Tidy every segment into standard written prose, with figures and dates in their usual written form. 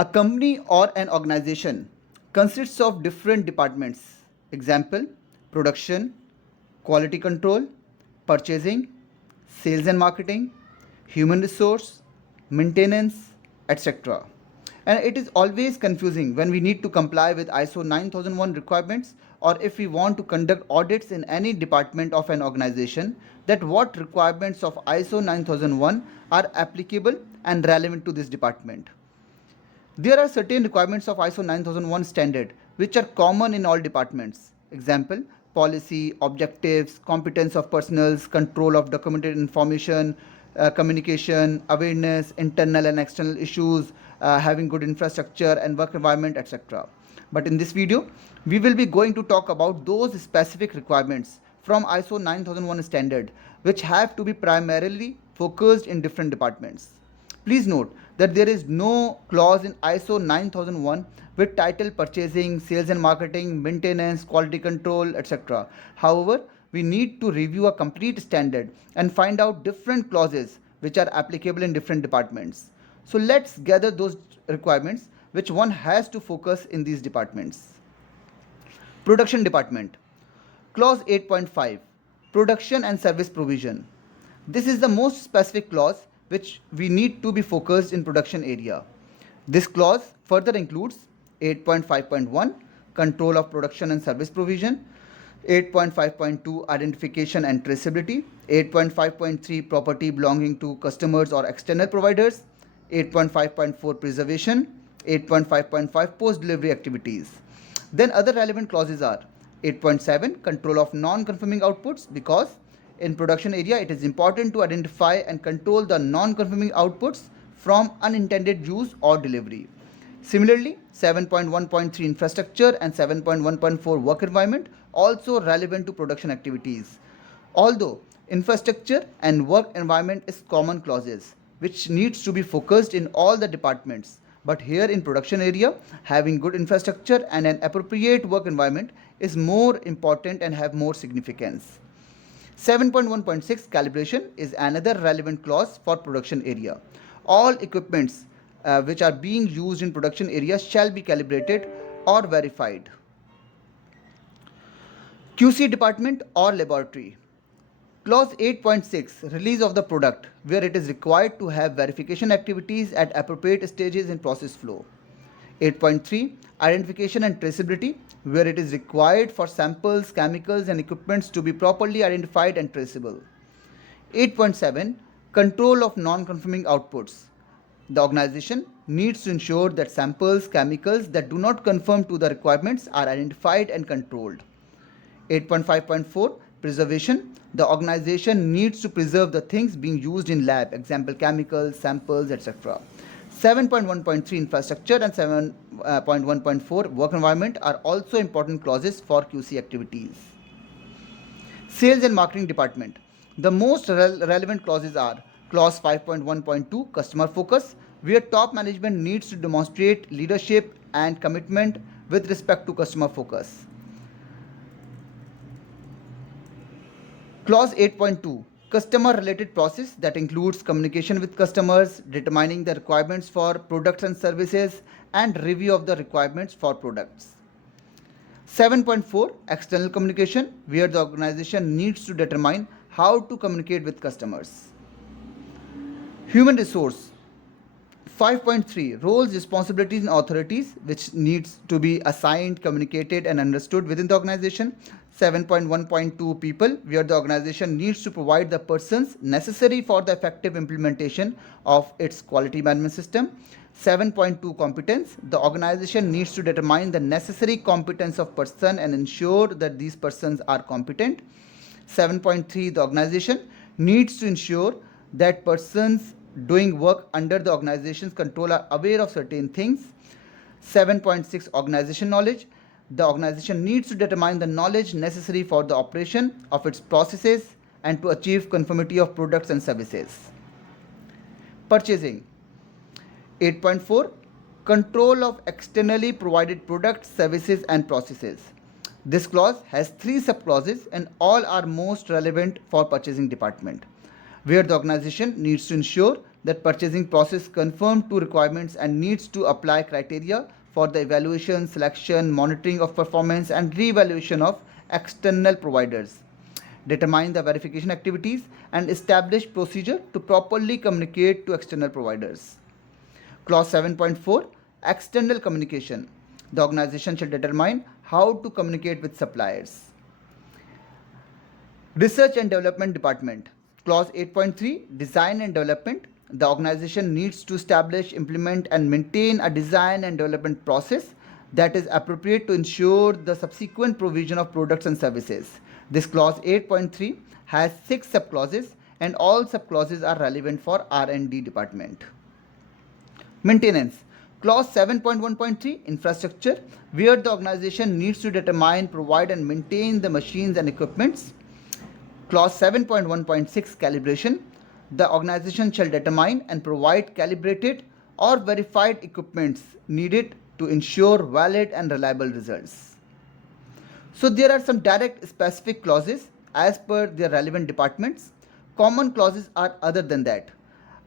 A company or an organization consists of different departments. Example, production, quality control, purchasing, sales and marketing, human resource, maintenance, etc. And it is always confusing when we need to comply with ISO 9001 requirements, or if we want to conduct audits in any department of an organization, that what requirements of ISO 9001 are applicable and relevant to this department. There are certain requirements of ISO 9001 standard which are common in all departments. Example, policy, objectives, competence of personnel, control of documented information, communication, awareness, internal and external issues, having good infrastructure and work environment, etc. But in this video, we will be going to talk about those specific requirements from ISO 9001 standard which have to be primarily focused in different departments. Please note that there is no clause in ISO 9001 with title purchasing, sales and marketing, maintenance, quality control, etc. However, we need to review a complete standard and find out different clauses which are applicable in different departments. So let's gather those requirements which one has to focus in these departments. Production department. Clause 8.5, production and service provision. This is the most specific clause which we need to be focused in production area. This clause further includes 8.5.1, control of production and service provision, 8.5.2, identification and traceability, 8.5.3, property belonging to customers or external providers, 8.5.4, preservation, 8.5.5, post-delivery activities. Then other relevant clauses are 8.7, control of non-conforming outputs, because in production area it is important to identify and control the non-conforming outputs from unintended use or delivery. Similarly, 7.1.3, infrastructure, and 7.1.4, work environment, also relevant to production activities. Although infrastructure and work environment is common clauses which needs to be focused in all the departments, but here in production area, having good infrastructure and an appropriate work environment is more important and have more significance. 7.1.6, calibration, is another relevant clause for production area. All equipments which are being used in production area shall be calibrated or verified. QC department or laboratory. Clause 8.6, release of the product, where it is required to have verification activities at appropriate stages in process flow. 8.3, identification and traceability, where it is required for samples, chemicals and equipments to be properly identified and traceable. 8.7, control of non-conforming outputs. The organization needs to ensure that samples, chemicals that do not conform to the requirements are identified and controlled. 8.5.4, preservation. The organization needs to preserve the things being used in lab, example chemicals, samples, etc. 7.1.3, infrastructure, and 7.1.4, work environment, are also important clauses for QC activities. Sales and marketing department. The most relevant clauses are clause 5.1.2, customer focus, where top management needs to demonstrate leadership and commitment with respect to customer focus. Clause 8.2, customer related process, that includes communication with customers, determining the requirements for products and services, and review of the requirements for products. 7.4, external communication, where the organization needs to determine how to communicate with customers. Human resource. 5.3, roles, responsibilities and authorities which needs to be assigned, communicated and understood within the organization. 7.1.2, people, where the organization needs to provide the persons necessary for the effective implementation of its quality management system. 7.2, competence, the organization needs to determine the necessary competence of person and ensure that these persons are competent. 7.3, the organization needs to ensure that persons doing work under the organization's control are aware of certain things. 7.6, organization knowledge, the organization needs to determine the knowledge necessary for the operation of its processes and to achieve conformity of products and services. Purchasing. 8.4, control of externally provided products, services and processes. This clause has 3 subclauses and all are most relevant for purchasing department, where the organization needs to ensure that purchasing process conform to requirements and needs to apply criteria for the evaluation, selection, monitoring of performance and re-evaluation of external providers. Determine the verification activities and establish procedure to properly communicate to external providers. Clause 7.4 External communication. The organization shall determine how to communicate with suppliers. Research and Development Department. Clause 8.3 Design and Development. The organization needs to establish, implement and maintain a design and development process that is appropriate to ensure the subsequent provision of products and services. This clause 8.3 has 6 subclauses and all subclauses are relevant for R&D department. Maintenance. Clause 7.1.3 Infrastructure, where the organization needs to determine, provide and maintain the machines and equipments. Clause 7.1.6 Calibration. The organization shall determine and provide calibrated or verified equipments needed to ensure valid and reliable results. So there are some direct specific clauses as per their relevant departments. Common clauses are other than that.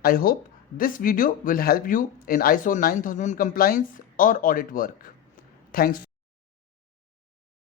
I hope this video will help you in ISO 9001 compliance or audit work. Thanks.